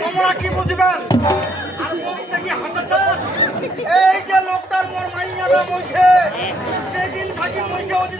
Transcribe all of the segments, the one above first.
তোমরা কি বুঝবেন আর মুখ থেকে হাঁটাটা এই যে লোকটার মোর মাইনারা বলছে যেদিন থাকি বলছে ওদিন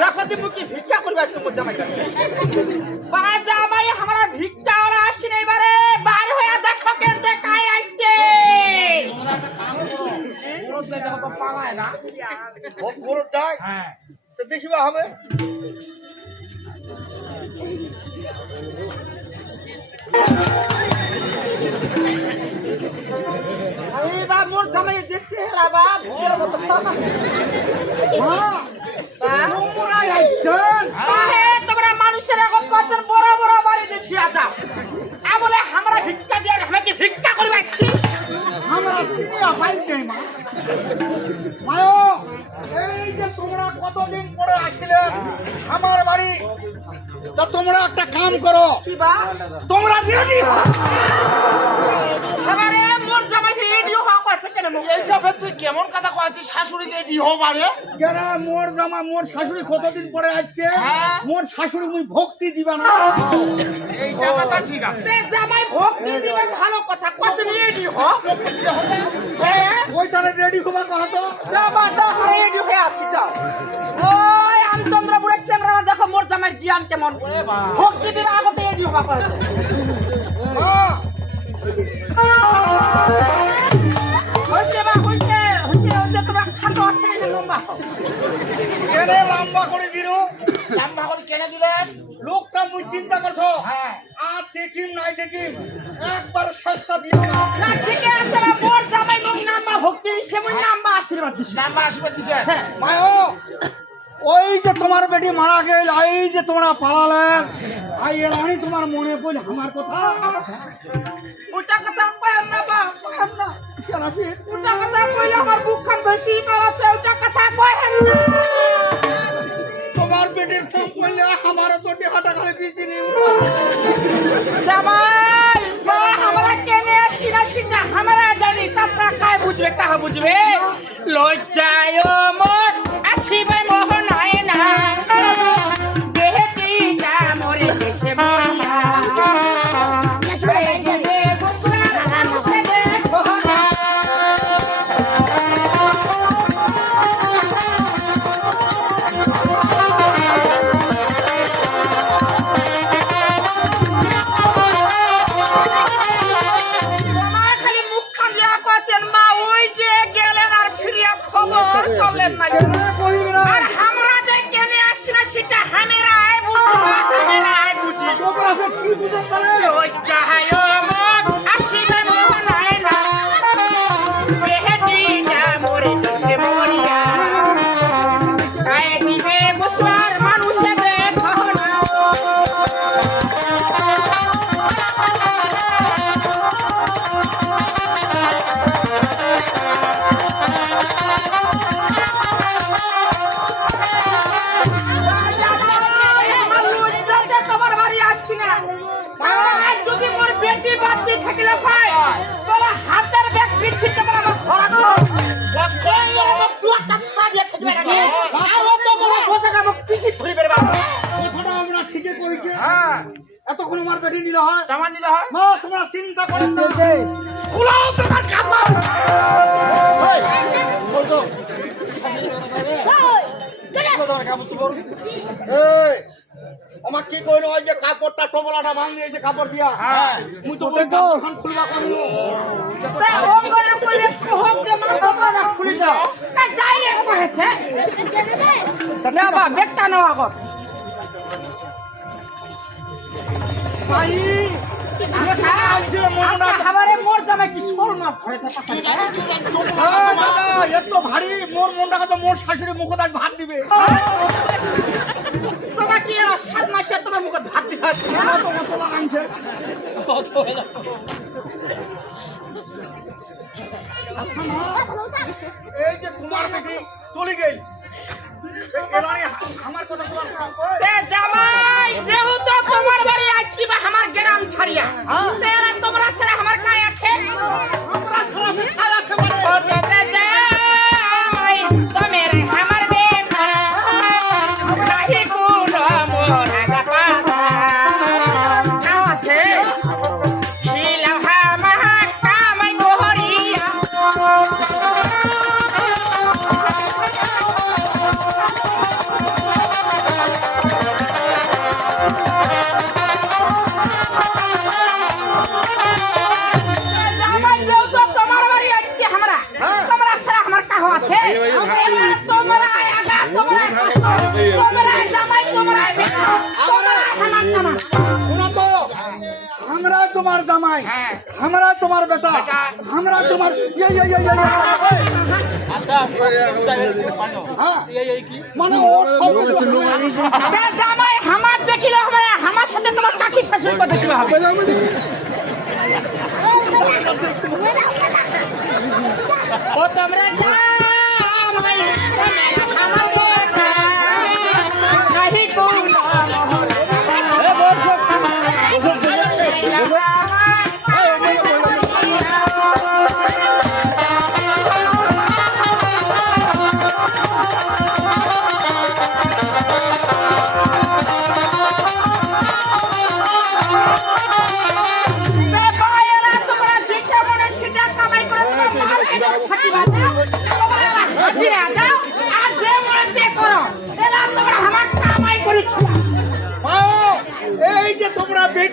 দেখো তুমি কি ভিক্ষা করবে আছো মোর জামাই বা জামাই আমরা ভিক্ষা ওরা আসি নাই বারে বার হয়ে দেখো কেন কাই আইছে। ও গরু যায় তো দেখিবা হবে। বা মোর জামাই যে চেহারা বা ভূতের মতো তোমরা তোমরা মানুষের এখন বড় বড় বাড়ি দেখিয়া যাও আ বলে আমরা ভিক্ষা দিয়ে আমরা কি ভিক্ষা করবে আমরা চিনি আসাই নেই মা। মায়ো এই যে তোমরা কতদিন পরে আমার বাড়ি তা তোমরা একটা কাম করো। তোমরা রেডি কেন তুই কেমন কথা কয়েছিস? যারা মোর জামা মোর শাশুড়ি কতদিন পরে আসছে? হ্যাঁ। মোর শাশুড়ি মুই ভক্তি দিবা না। এইটা কথা ঠিক আছে। জামাই ভক্তি দিবে ভালো কথা কত হ। হ্যাঁ। ওই তারে রেডি হবা কহ তো। যাবা তো রেডি হয়ে আছি ওই আমচন্দ্রপুরের দেখো মোর জামাই জ্ঞান কেমন। ভক্তি দিবে আগতে রেডি হওয়া কইছে মা হইছে বা হইছে হইছে হইছে তোমরা খাটো আছে লম্বা কেনে লম্বা করে দিরু? লম্বা করে কেনে দিলেন লোকটা মুই চিন্তা করছ। হ্যাঁ। আর দেখিম নাই দেখিম। একবার সস্তা দিও না। ঠিক আছে না মোর জামাই মুখ নাম্বা ভক্তি সে মুই নাম্বা আশীর্বাদ দিছি। লম্বা আসবে দিছেন মায়ো ওই যে তোমার বেটি মারা গেল এই যে তোমরা পালালেন আই এলানি তোমার মনে পড়ল আমার কথা। ওটা কথা কয় না বা না? ওটা কথা কইলে আমার বুকখান বেশি কাছে ওটা কথা কয় না তোমার বেটির ফোন করলে আমার তো দেহাটা খালি পিছিয়ে জামাই বা আমরা কেনে সিনা সিনা আমরা জানি, তাছাড়া কায় বুঝবে তাহা বুঝবে? লজ্জায় মোর যা মা ওই যে গেলেন আর ফিরিয়া খবর করলেন না। আর আমরা দেখে কেনে আসি না সেটা হামেরা আয় বুঝি। হামেরা আয় বুঝি ওই চাহায় যদি মোর বেটি বাচ্চি থাকিলে পায় তোরা হাতের ব্যাগ পিছি তোমার আমার ঘোরা কথাটা আমরা ঠিকই করেছি হ্যাঁ। এতক্ষণ আমার বেটি নিলে হয় জামা নিলে হয় মা তোমরা চিন্তা করেন না খোলাও তোমার কাপড় এই আমার কি কইল ওই যে কাপড়টা টোপলাটা ভাঙলি এই যে কাপড় দিয়া মুই তো কাপড়খান খুলবা করিল তা অঙ্গনা কইলে হোক রে মা বাবারা খুলে দাও তা ডাইরেক্ট কহেছে না বা বেটা নাও আগত ভাই আচ্ছা খাবারে মোর জামাই কি শোল মাছ ধরেছে হ্যাঁ, দাদা এত ভারী মোর মনটাকে তো মোর শাশুড়ি মুখে ভাত দিবে তোমার কি এরা সাত মাসে তোমার মুখে ভাত দিতে আসে। না তোমার আনছে এই যে তোমার নাকি চলে গেল জামাই যেহেতু তোমার বাড়ি আছি বা আমার গ্রাম ছাড়িয়া। বেটা আমরা তোমার ইয়ে, ইয়ে, ইয়ে, ইয়ে, ইয়ে। হ্যাঁ। মানে ও সব কিছু তে জামাই আমার দেখিলে আমার সাথে তোমার কাকি শাশুড়ি কথা দেখিলে ও তোমরা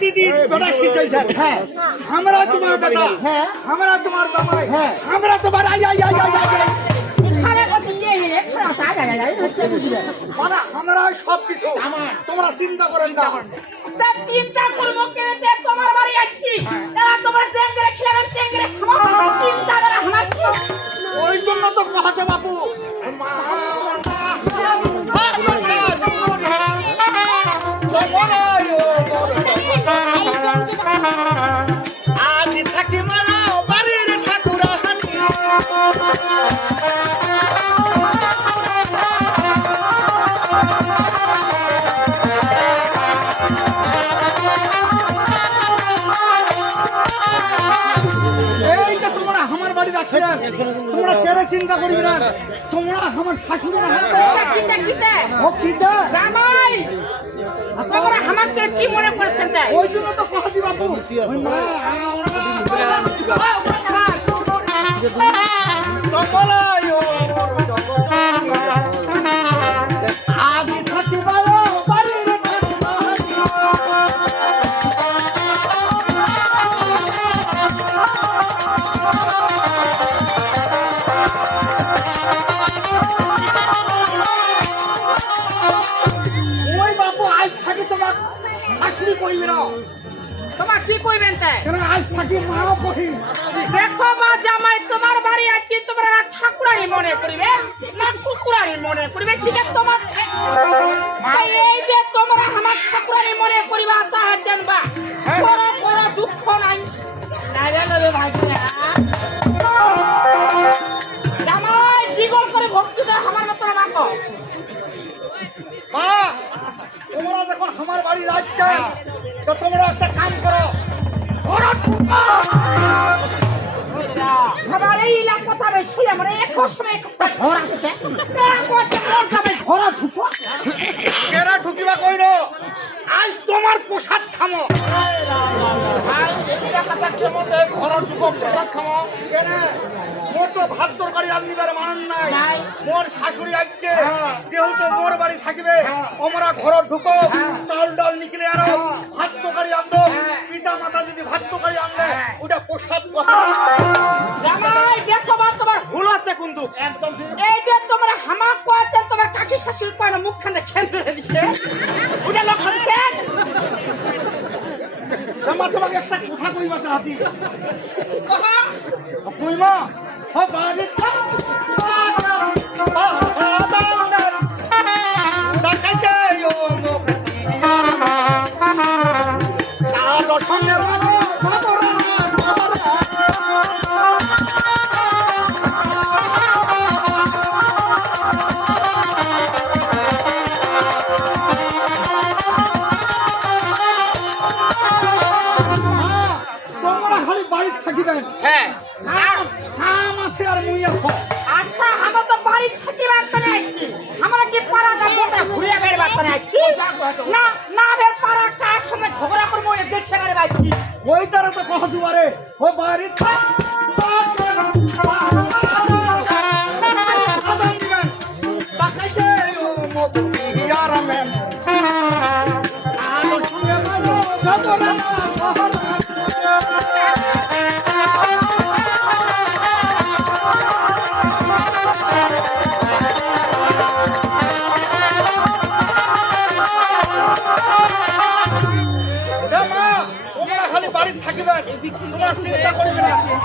তোমরা বেটি দি বেটা শিখাইছে হ্যাঁ। আমরা তোমার বেটা হ্যাঁ। আমরা তোমার জামাই হ্যাঁ। আমরা তোমার I I I I I, আই। আমরা সব কিছু তোমরা চিন্তা করেন না। চিন্তা করব কেন? তোমার বাড়ি আসছি তোমার চেঙ্গরে খেলাবেন চেঙ্গরে চিন্তা করে আমার কি ওই জন্য তো কহাতে বাপু আজ থাকি মালা বাড়ির ঠাকুরা হানি এই যে তোমরা আমার বাড়ি যাচ্ছেন তোমরা কেড়ে চিন্তা করবি না তোমরা আমার শাশুড়ি ও কি দে? তোমরা আমাকে কি মনে করছেন তাই ওই জন্য তো কহাজি বাবু ওই মা, দেখো মা জামাই তোমার বাড়ি আছি তোমরা না ঠাকুরানি মনে করিবে না কুকুরানি মনে করিবে সেটা তোমার এই যে আমার একর সময় একটা ঘর আছে মধ্যে ঘরের যুগ প্রসাদ খাওয়া। কেন মোর তো ভাত তরকারি রান্নিবার মান নাই। মোর শাশুড়ি আসছে হ্যাঁ। যেহেতু মোর বাড়ি থাকবে আমরা ঘর ঢুকো চাল ডাল নিকলে আনো ভাত তরকারি আনতো হ্যাঁ। পিতা মাতা যদি ভাত তরকারি আনলে ওটা প্রসাদ কথা। জামাই দেখো বা তোমার ভুল আছে কিন্তু একদম এই যে তোমরা হামাক কোয়াছে তোমার কাকি শাশুড়ি পায় না মুখখানে খেলতে দিছে। ওটা লক্ষ্য দিছেন আমার তোমাকে একটা কথা কইবা চাহাতি কইমা হ বাড়ি বাইছি ওই তারা তো কহ দুয়ারে ও বাড়ি থাক।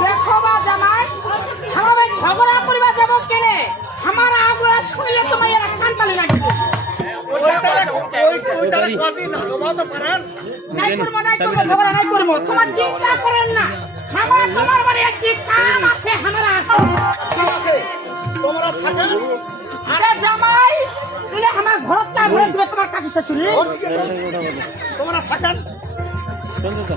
দেখো বা জামাই আমাকে ঝগড়া করিবা যাব কেনে? আমার আগুয়া শুনলে তোমার এরা কান পালি লাগবে। ওইটারে ওই ওইটারে কদিন হবাতে পারেন নাই করব নাই করব ঝগড়া নাই করব তোমার চিন্তা করেন না। আমার তোমার বাড়ি একটি কাম আছে আমরা আছে। তোমরা থাকেন আরে জামাই দিলে আমার ঘরত তা ঘুরে দিবে তোমার কাকি শাশুড়ি। থাকেন তোমরা তো।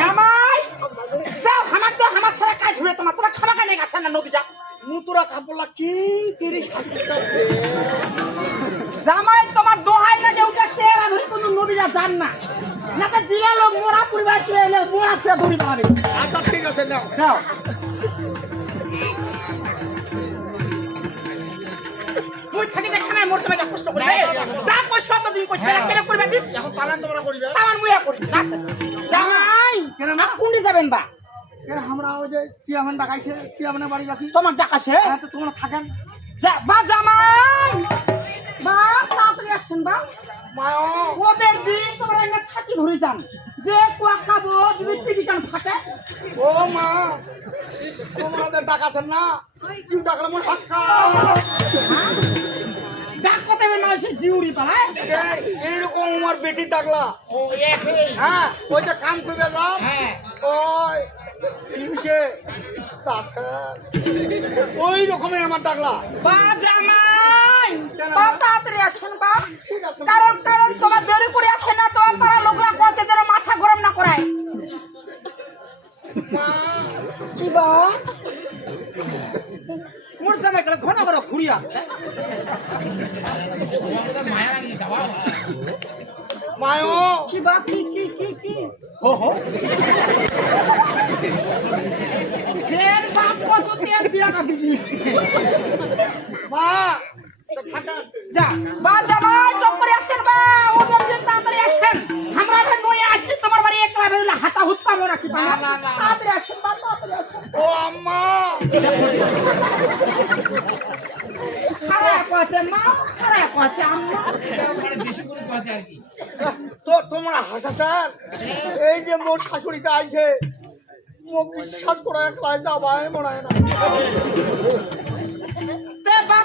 জামাই যাও আমার তো আমার ছাড়া কাজ ঝুড়ে তোমার। তোমার খামা কানে গেছে না নদী যা। মুতুরা কাপড় কি তিরিশ জামাই তোমার দোহাই লাগে উঠে চেহারা ধরে কোনো নদীটা যান না। না তো জিলা লোক মোরা পরিবাসী এলে মোরা ফিরে ধরি পাবে আচ্ছা ঠিক আছে নাও। নাও। মুই থাকি দেখা নাই মোর তোমাকে কষ্ট করবে যা পয়সা তো কেন করবে দিন এখন পালন তোমরা করিবে। আমার মুয়া করি। না জামাই কেন না? কোনটি যাবেন বা? আমরা ওই যে চেয়ারম্যান ডাকাইছে চেয়ারম্যানের বাড়ি যাচ্ছি। তোমার ডাকাছে? হ্যাঁ তো তোমরা থাকেন। যা বা জামাই! বা তাড়াতাড়ি আসছেন বা। ওদের দিন তোমরা এনে থাকি ধরে যান। যে কুয়া খাব যদি পিটি কান ফাটে। ও মা তোমাদের ডাকাছেন না। কি ডাকলে মনে ডাক বের না সে জিউরি পালায় এইরকম আমার বেটি ডাকলা। ও হ্যাঁ ওই যে কাম করবে যাও হ্যাঁ। ওই ইউসে ওই রকমের আমার ডাকলা। বা জামাই বা তাড়াতাড়ি আসেন বা কারণ কারণ তোমার দেরি করে আসে না তোমার পাড়া লোকরা যেন মাথা গরম না করায়। কি বা মোর জামাই গেলে ঘন ঘুরি আছে। মায়া। কি বা কি কি কি কি? হো হো। তেল বাপ কত তেল দিয়া না বিজি মা তো থাকেন যা বা জামাই টপ করে আসেন বা ওদের দিন তাড়াতাড়ি আসেন। আমরা এখন নয় আছি তোমার বাড়ি একলা বেলা হাতা হুত্তা মোরা কি পায় তাড়াতাড়ি আসেন বা তাড়াতাড়ি আসেন। ও আম্মা! খারাপ আছে মা খারাপ আছে আম্মা। বেশি করে কথা আর কি তো তোমরা হাসাচার এই যে মোর শাশুড়িটা আইছে মোক বিশ্বাস করে একলাই দাবায় মরায় না।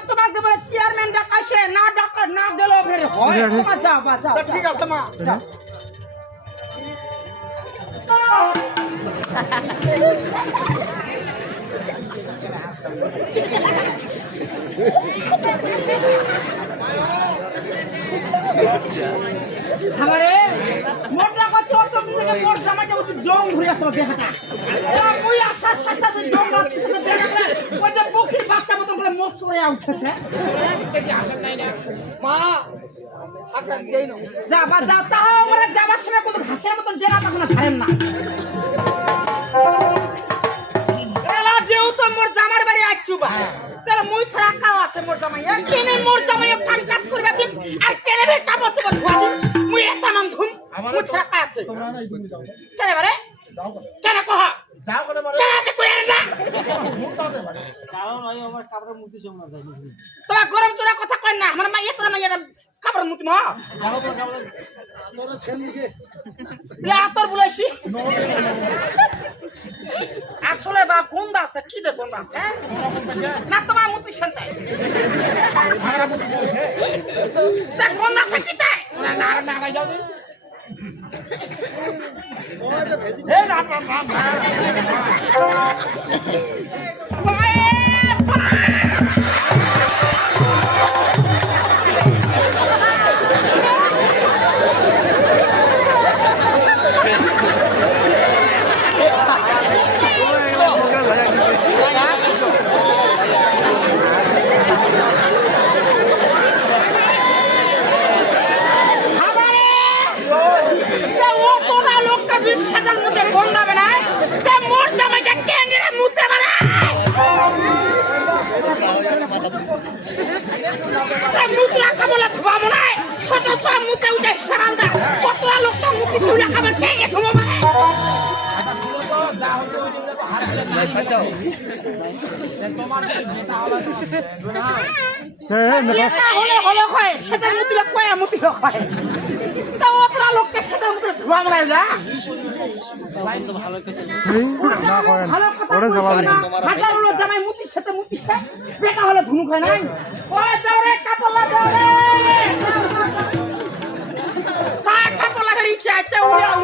তোমাকে বলে চেয়ারম্যান ডাকাছে না ডাকা না গেলেও ফের হয়। ঠিক আছে। তোমার যাও বা ঠিক আছে মা। আমারে মোটা কত তো থেকে মোর জামাটা মতো জং ঘুরে আসলো দেখাটা মুই আশা শাসা তো জং না ছুটে দেখাটা ওই যে বকির বাচ্চা মতো ছড়ে উঠেছে। মা যা বা যা তাও আমরা যাবার সময় কত ঘাসের মতন জেলা তখন ধরেন না। যেহেতু মোর জামার বাড়ি আইছু বা তাহলে মুই ছাড়া কাও আছে মোর জামাই? কেনে মোর জামাই কাম কাজ করবা দিম আর কেনে বে কাপড় চোপড় ধোয়া দিম? মুই একটা নাম ধুম মুই ছাড়া কা আছে। কেনে বারে কেনে কহ? যাও করে মারো কেনে তে কইরে না। তোমার গরম চোরা কথা কই না আমার মাইয়া তোরা মাইয়া কাপড় মুতি মা। তোর বলেছি আসলে বা গন্ধ আছে কি দে গন্ধ আছে হ্যাঁ? না তোমার মুতি শান্তাই তা গন্ধ আছে কি তাই না না না যাও তুমি তা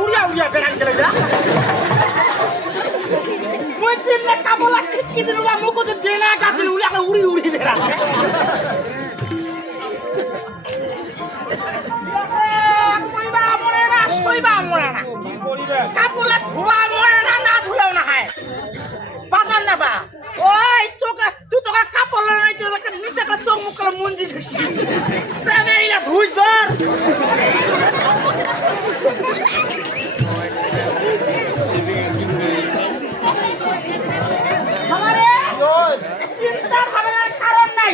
উড়িয়া উড়িয়া বেরান গেলে যা মুই চিনলে কাপলা ঠিকি দিন বা মুখ তো দেনা গাছিল উড়িয়া উড়ি উড়ি বেরা কইবা মরে না সইবা মরে না। কাপড়ে ধোয়া মরে না না ধুলেও না হয়। বাজার না বা। ওই চোখ, তুই তোকে কাপড় নাই তোকে নিতে চিন্তা ভাবনার কারণ নাই।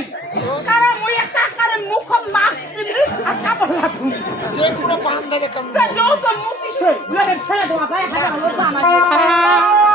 কারণ মুই একটা কারণ মুখ মাস্ক পিন্ধি আর কাপড় লাগুম যে কোনো পান ধরে কাম যৌত মুক্তি সই ফেলে দেওয়া যায় হাজার হলো তো আমার।